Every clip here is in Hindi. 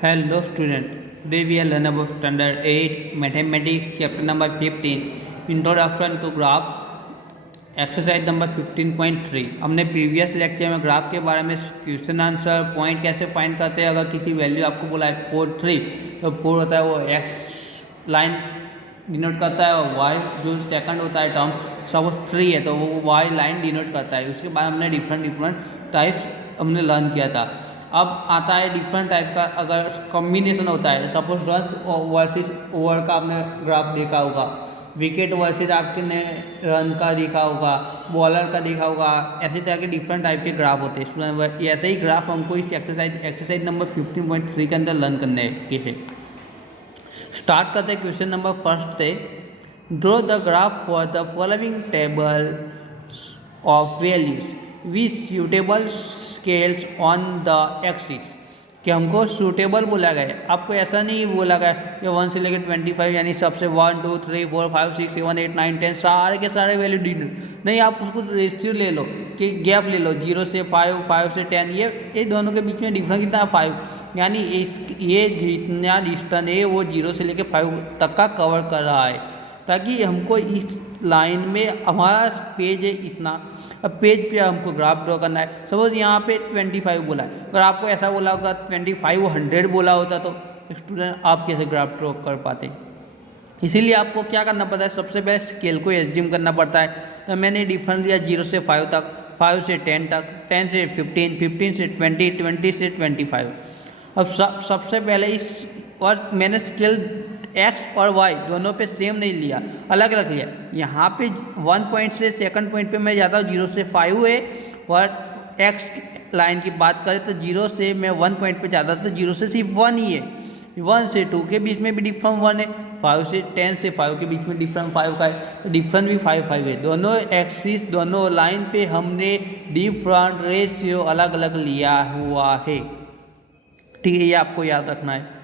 Hello student, today we are learn about standard 8 mathematics chapter number 15 introduction to graph exercise number 15.3। हमने प्रीवियस लेक्चर में ग्राफ के बारे में क्वेश्चन आंसर पॉइंट कैसे फाइंड करते हैं। अगर किसी वैल्यू आपको बोला है 4 3 तो 4 होता है वो एक्स लाइन डिनोट करता है और वाई जो सेकंड होता है टर्म सपोज 3 है तो वो वाई लाइन डिनोट करता है। उसके बाद हमने डिफरेंट टाइप्स हमने लर्न किया था। अब आता है डिफरेंट टाइप का अगर कॉम्बिनेशन होता है, सपोज रन वर्सेस ओवर का आपने ग्राफ देखा होगा, विकेट वर्सेस आपने रन का देखा होगा, बॉलर का देखा होगा, ऐसे तरह के डिफरेंट टाइप के ग्राफ होते हैं स्टूडेंट। ऐसे ही ग्राफ हमको इस एक्सरसाइज नंबर 15.3 के अंदर लर्न करने के हैं। स्टार्ट करते हैं क्वेश्चन नंबर फर्स्ट से। Draw the graph for the following table of values with suitable scales on the axis. कि हमको सूटेबल बोला गया है, आपको ऐसा नहीं बोला गया कि 1 से लेकर 25 यानी सबसे 1 2 3 4 5 6 7 8 9 10 सारे के सारे वैल्यू नहीं। आप उसको रेशियो ले लो कि गैप ले लो 0 से 5 5 से 10, ये दोनों के बीच में डिफरेंस कितना है 5, यानी ये जितना डिस्टेंस है वो 0 से लेकर 5 तक का कवर कर रहा है, ताकि हमको इस लाइन में हमारा पेज है इतना। अब पेज पे हमको ग्राफ ड्रॉ करना है। सपोज यहाँ पे 25 बोला है, अगर आपको ऐसा बोला होगा 25 100 बोला होता तो स्टूडेंट आप कैसे ग्राफ ड्रॉ कर पाते। इसीलिए आपको क्या करना पड़ता है, सबसे पहले स्केल को एज्यूम करना पड़ता है। तो मैंने डिफरेंस दिया 0 से 5 तक, 5 से 10 तक, 10 से 15, 15 से 20, 20 से 25। अब सबसे पहले इस और मैंने स्केल एक्स और वाई दोनों पे सेम नहीं लिया, अलग अलग लिया। यहाँ पे 1 पॉइंट से सेकंड पॉइंट पे मैं जाता हूँ 0 से 5 है, और एक्स लाइन की बात करें तो 0 से मैं 1 पॉइंट पे जाता तो 0 से सिर्फ 1 ही है। 1 से 2 के बीच में भी डिफरेंस 1 है, 5 से 10 से 5 के बीच में डिफरेंस 5 का है, तो डिफरेंस भी 5 5 है। दोनों एक्सिस दोनों लाइन पे हमने डिफरेंट रेशियो अलग अलग लिया हुआ है। ठीक है, ये आपको याद रखना है।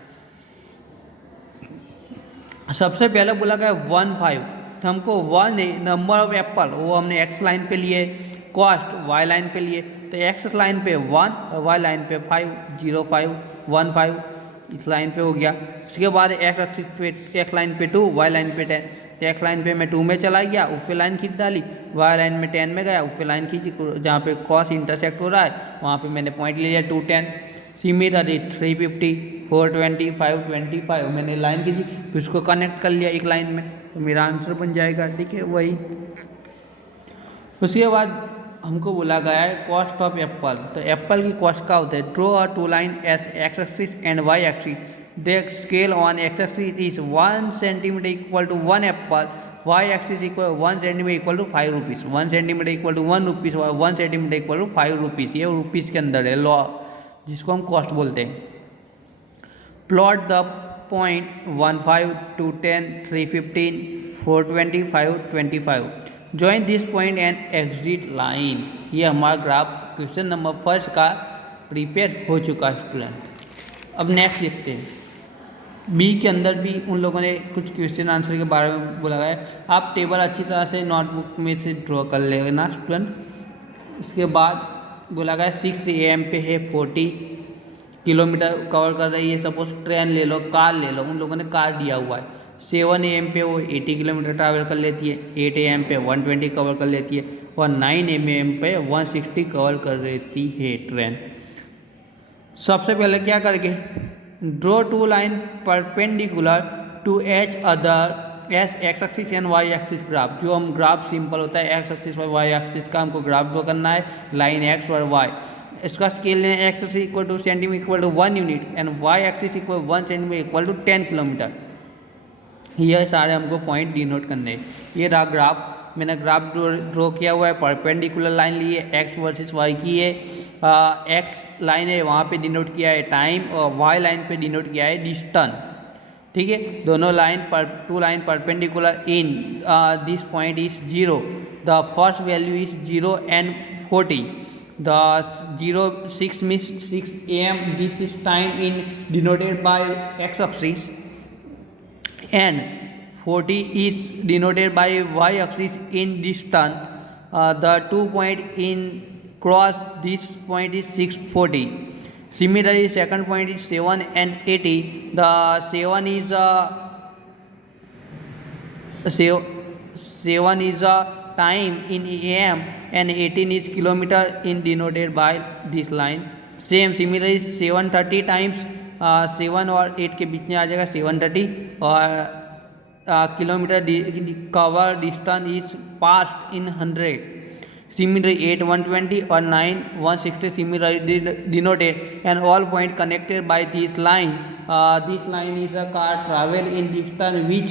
सबसे पहले बोला गया 1 5, तो हमको 1 है नंबर ऑफ एप्पल, वो हमने एक्स लाइन पे लिए, कॉस्ट वाई लाइन पे लिए, तो एक्स लाइन पे 1 और वाई लाइन पे 5 0 5 1 5 इस लाइन पे हो गया। उसके बाद एक्स लाइन पे 2 वाई लाइन पे 10, तो एक्स लाइन पे मैं 2 में चला गया, उस पर लाइन खींच डाली, वाई लाइन में 10 में गया, उस पर लाइन खींची, जहाँ पे कॉस्ट इंटरसेक्ट हो रहा है वहाँ पे मैंने पॉइंट ले लिया 210। सिमिलरली 350 420 525 मैंने लाइन खींची, फिर उसको कनेक्ट कर लिया एक लाइन में, तो मेरा आंसर बन जाएगा। ठीक है, वही। उसके बाद हमको बोला गया है कॉस्ट ऑफ एप्पल, तो एप्पल की कॉस्ट का होता है draw a two line as x axis and y axis, the scale on x axis is 1 centimetre equal to 1 apple, y axis equal 1 centimetre equal to 5 rupees, 1 centimetre equal to 1 rupees, 1 centimetre equal to 5 rupees. ये रुपीज़ के अंदर है लॉ, जिसको हम कॉस्ट बोलते हैं। Plot the point 1 5 2 10 3 15 4 25 25, join this point and exit line. ये हमारा ग्राफ क्वेश्चन नंबर फर्स्ट का प्रिपेयर हो चुका है स्टूडेंट। अब नेक्स्ट देखते हैं। बी के अंदर भी उन लोगों ने कुछ क्वेश्चन आंसर के बारे में बोला गया है, आप टेबल अच्छी तरह से नोटबुक में से ड्रॉ कर लेना स्टूडेंट। उसके बाद बोला गया 6 AM पे है 40 किलोमीटर कवर कर रही है। सपोज ट्रेन ले लो, कार ले लो, उन लोगों ने कार दिया हुआ है। 7 AM पे वो 80 किलोमीटर ट्रैवल कर लेती है, 8 AM पे 120 कवर कर लेती है, और 9 AM पे 160 कवर कर लेती है ट्रेन। सबसे पहले क्या करके draw two line perpendicular to each other as x axis and y axis graph. जो हम ग्राफ सिंपल होता है एक्स एक्सिस और वाई एक्सिस का हमको ग्राफ ड्रॉ करना है, लाइन एक्स और वाई। इसका स्केल है x axis equal to centimetre equal to 1 unit and y axis equal 1 centimetre equal to 10 kilometre. ये सारे हमको पॉइंट डिनोट करने हैं। ये रहा ग्राफ, मैंने ग्राफ ड्रॉ किया हुआ है, परपेंडिकुलर लाइन ली है, एक्स वर्सेस वाई की है। एक्स लाइन है वहाँ पे डिनोट किया है टाइम, और वाई लाइन पे डिनोट किया है डिस्टेंस। ठीक है, दोनों लाइन पर two line perpendicular in this point is 0, the first value is 0 and 40, the 0 6 means 6 AM, this is time in denoted by x axis, and 40 is denoted by y axis in distance. The 2 point in cross this point is 640. Similarly, second point is 7 and 80. The 7 is seven is a time in AM and 18 is kilometer in denoted by this line. Similarly 730 times 7 और 8 के बीच में आ जाएगा 730 और kilometer cover distance is passed in 100. Similarly 8 120 or 9 160 similarly denoted, and all point connected by this line. This line is a car travel in distance which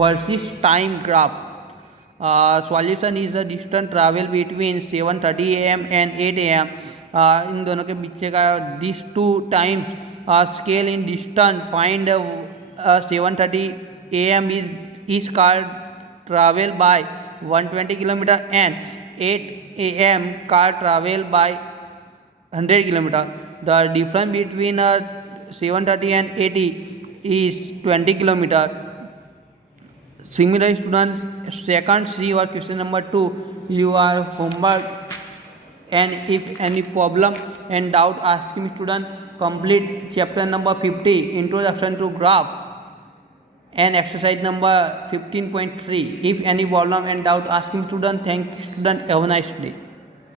versus time graph. Solution is the distance travel between 7:30 AM and 8 AM. इन दोनों के बीच का these two times scale in distance. Find 7:30 AM is car travel by 120 km and 8 AM car travel by 100 km. The difference between 7:30 and 80 is 20 km. Similarly, students, second C or question number 2, you are homework, and if any problem and doubt, ask me student. Complete chapter number 50, introduction to graph, and exercise number 15.3. If any problem and doubt, ask me student. Thank you student. Have a nice day.